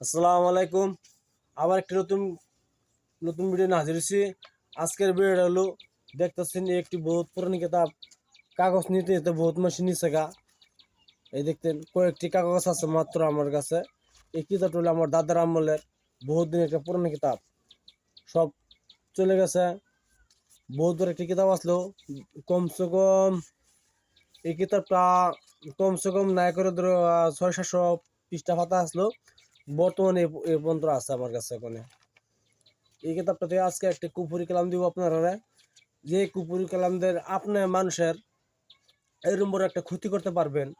আসসালামু আলাইকুম। আবার একটি নতুন নতুন ভিডিও নিয়ে হাজির আজকের ভিডিওটা হলো, দেখতেছেন একটি বহুত পুরানি কিতাব। কাগজ নিতে নিতে বহুত মাসি নিচে গা। এই দেখতেন, কয়েকটি কাগজ আছে মাত্র আমার কাছে। এই কিতাবটা হলো আমার দাদার আমলের বহুত দিন একটা পুরানি কিতাব। সব চলে গেছে। বহুত দূর একটি কিতাব আসলো। কমসে কম, এই কিতাবটা কমসে কম নাই করে ধরো ছয়, সাতশো পৃষ্ঠা পাতা আসলো। বর্তমানে এ- পর্যন্ত আছে আমার কাছে ওখানে এই কিতাবটা থেকে আজকে একটা কুপুরি কালাম দিব আপনারা। যে কুপুরি কালামদের আপনার মানুষের এরকম বড় একটা ক্ষতি করতে পারবেন,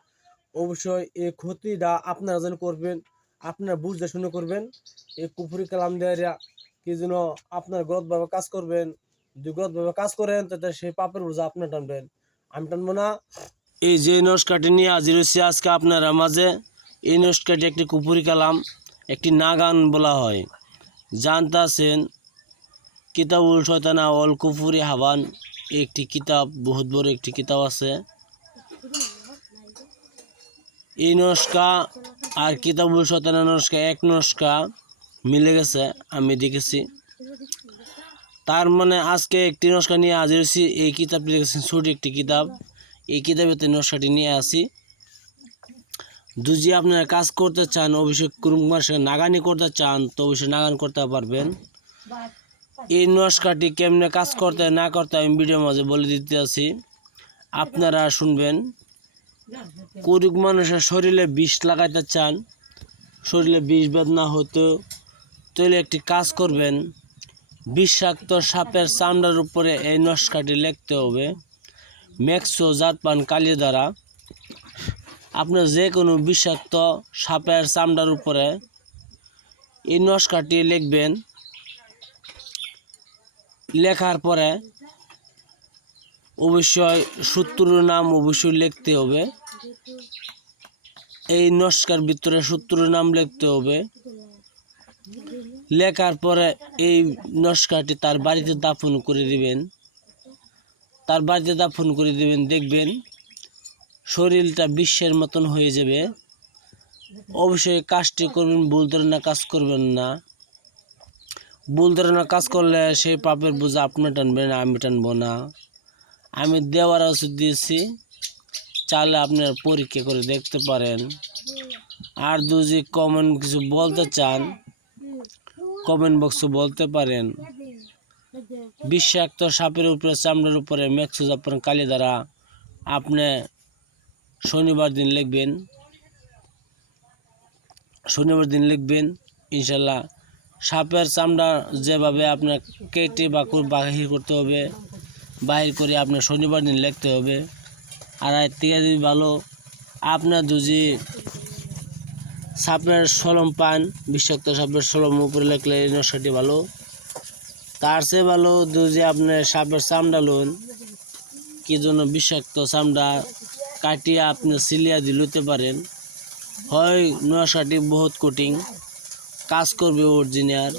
অবশ্যই এই ক্ষতিটা আপনারা যেন করবেন, আপনারা বুঝতে শুনে করবেন। এই কুপুরি কালাম দেওয়া কি যেন আপনার গলতভাবে কাজ করবেন, যদি গলতভাবে কাজ করেন, তাতে সেই পাপের বোঝা আপনি টানবেন। আমি টানবো না। এই যে নস্কাটি নিয়ে হাজির হয়েছি আজকে আপনারা মাঝে, এই নস্কাটি একটি কুপুরি কালাম। একটি নাগান বলা হয়। জানতে আছেন কিতাবুল শয়তানা অল কুপুরি হাবান একটি কিতাব, বহুত বড় একটি কিতাব আছে। এই নস্কা আর কিতাবুল শয়তানা নস্কা, এক নস্কা মিলে গেছে, আমি দেখেছি। তার মানে আজকে একটি নস্কা নিয়ে হাজির হয়েছি, এই কিতাবটি দেখেছেন, ছোট একটি কিতাব। এই কিতাবেতে নস্কাটি নিয়ে আসি। যদি আপনারা কাজ করতে চান অবশ্যই কোনো মাসে নাগানি করতে চান, তো অবশ্যই নাগান করতে পারবেন। এই নস্কাটি কেমনে কাজ করতে, না করতে আমি ভিডিওর মাঝে বলে দিতে আছি। আপনারা শুনবেন। কুরুক মানুষের শরীরে বিষ লাগাইতে চান, শরীরে বিষ বেদনা হতো, তাহলে একটি কাজ করবেন। বিষাক্ত সাপের চামড়ার উপরে এই নস্কাটি লিখতে হবে। মেক্সো জাতপান কালি দ্বারা আপনার যে কোনো বিষাক্ত সাপের চামড়ার উপরে এই নস্কাটি লিখবেন। লেখার পরে অবশ্যই শত্রুর নাম অবশ্যই লিখতে হবে। এই নস্কার ভিতরে শত্রুর নাম লিখতে হবে। লেখার পরে এই নস্কাটি তার বাড়িতে দাফন করে দিবেন। তার বাড়িতে দাফন করে দিবেন, দেখবেন শরীরটা বিশ্বের মতন হয়ে যাবে। অবশ্যই কাজটি করবেন, ভুল ধরনের কাজ করবেন না। ভুল ধরনের কাজ করলে সেই পাপের বোঝা আপনি টানবেন, আমি টানবো না। আমি দেওয়ার ওষুধ দিয়েছি, চাইলে আপনার পরীক্ষা করে দেখতে পারেন। আর যদি কমেন্ট কিছু বলতে চান কমেন্ট বক্সে বলতে পারেন। বিষাক্ত সাপের উপরে, চামড়ার উপরে মেক্সো জাপান কালি দ্বারা আপনি শনিবার দিন লিখবেন। শনিবার দিন লিখবেন, ইনশাল্লাহ। সাপের চামড়া যেভাবে আপনার কেটে বা বাহির করতে হবে, বাহির করে আপনার শনিবার দিন লিখতে হবে। আর এর যদি ভালো, আপনার যদি সাপের সলম পান, বিষাক্ত সাপের সলম উপরে লেখলে এই ভালো। তার চেয়ে ভালো যদি আপনি সাপের চামড়া লোন, কি জন্য বিষাক্ত চামড়া কাটিয়ে আপনি সিলিয়া দিয়ে লইতে পারেন। হয় নকশাটি বহুত কঠিন, কাজ করবে অরিজিনাল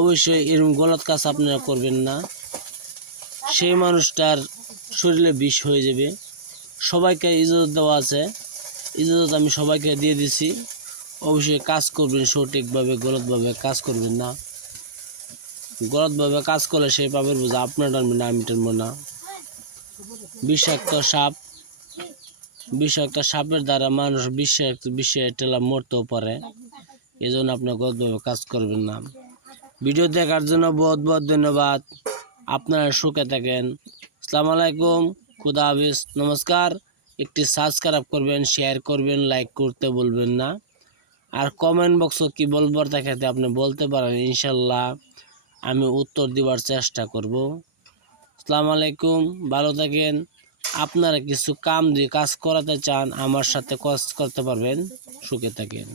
অবশ্যই এরকম গলত কাজ আপনারা করবেন না। সেই মানুষটার শরীরে বিষ হয়ে যাবে। সবাইকে ইজাজত দেওয়া আছে। ইজাজত আমি সবাইকে দিয়ে দিছি। অবশ্যই কাজ করবেন সঠিকভাবে, গলতভাবে কাজ করবেন না। গলতভাবে কাজ করলে সেই পাপের বোঝা আপনার টানবে না আমি টানবো না। বিষাক্ত সাপ বিষাক্ত সাপের দ্বারা মানুষ বিষাক্ত বিষে টেলা মরতেও পারে। এই জন্য আপনার গলতভাবে কাজ করবেন না। ভিডিও দেখার জন্য বহুত বহুত ধন্যবাদ। আপনারা সুখে থাকেন। আসসালামু আলাইকুম। খুদা হাফিজ। নমস্কার। একটি সাবস্ক্রাইব করবেন শেয়ার করবেন লাইক করতে বলবেন না। আর কমেন্ট বক্সে কি বলবার দেখাতে আপনি বলতে পারেন, ইনশাল্লাহ আমি উত্তর দেওয়ার চেষ্টা করব। আসসালামু আলাইকুম। ভালো থাকেন। আপনারা কিছু কাম দিয়ে কাজ করাতে চান আমার সাথে কাজ করতে পারবেন সুখে থাকেন।